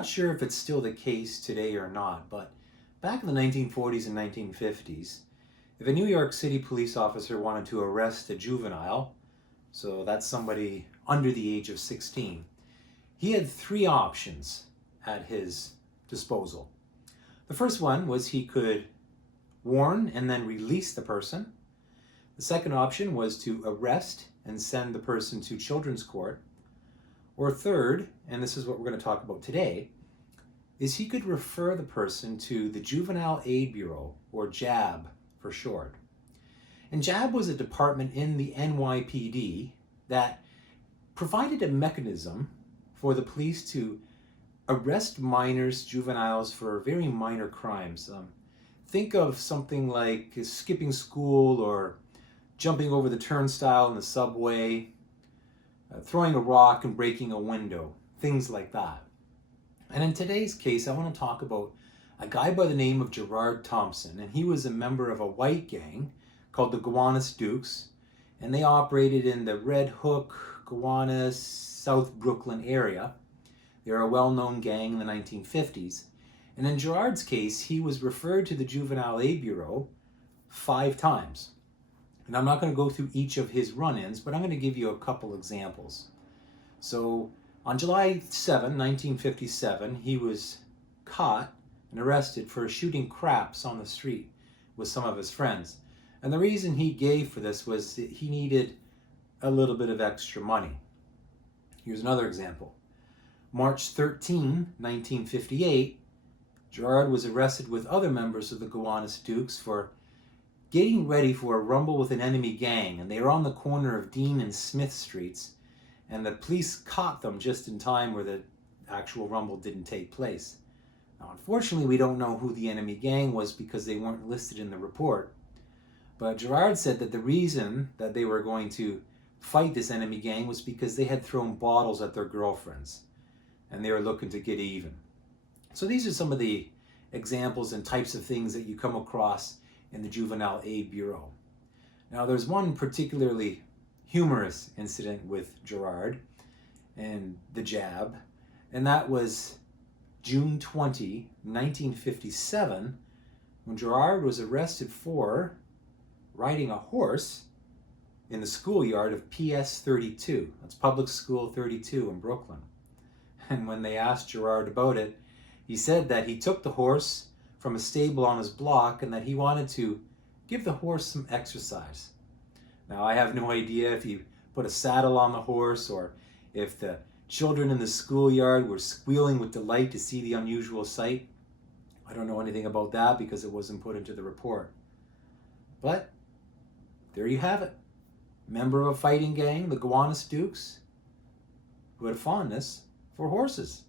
not sure if it's still the case today or not, but back in the 1940s and 1950s, if a New York City police officer wanted to arrest a juvenile, so that's somebody under the age of 16, he had three options at his disposal. The first one was he could warn and then release the person. The second option was to arrest and send the person to children's court. Or third, and this is what we're going to talk about today, is he could refer the person to the Juvenile Aid Bureau, or JAB for short. And JAB was a department in the NYPD that provided a mechanism for the police to arrest minors, juveniles, for very minor crimes. Think of something like skipping school or jumping over the turnstile in the subway, throwing a rock and breaking a window, things like that. And in today's case, I want to talk about a guy by the name of Gerard Thompson, and he was a member of a white gang called the Gowanus Dukes, and they operated in the Red Hook, Gowanus, South Brooklyn area. They're a well-known gang in the 1950s. And in Gerard's case, he was referred to the Juvenile Aid Bureau 5 times. And I'm not going to go through each of his run-ins, but I'm going to give you a couple examples. So on July 7, 1957, he was caught and arrested for shooting craps on the street with some of his friends. And the reason he gave for this was that he needed a little bit of extra money. Here's another example. March 13, 1958, Gerard was arrested with other members of the Gowanus Dukes for getting ready for a rumble with an enemy gang, and they were on the corner of Dean and Smith Streets, and the police caught them just in time where the actual rumble didn't take place. Now, unfortunately, we don't know who the enemy gang was because they weren't listed in the report, but Gerard said that the reason that they were going to fight this enemy gang was because they had thrown bottles at their girlfriends, and they were looking to get even. So these are some of the examples and types of things that you come across in the Juvenile Aid Bureau. Now, there's one particularly humorous incident with Gerard and the JAB, and that was June 20, 1957, when Gerard was arrested for riding a horse in the schoolyard of PS 32. That's Public School 32 in Brooklyn. And when they asked Gerard about it, he said that he took the horse from a stable on his block and that he wanted to give the horse some exercise. Now, I have no idea if he put a saddle on the horse or if the children in the schoolyard were squealing with delight to see the unusual sight. I don't know anything about that because it wasn't put into the report. But there you have it. Member of a fighting gang, the Gowanus Dukes, who had a fondness for horses.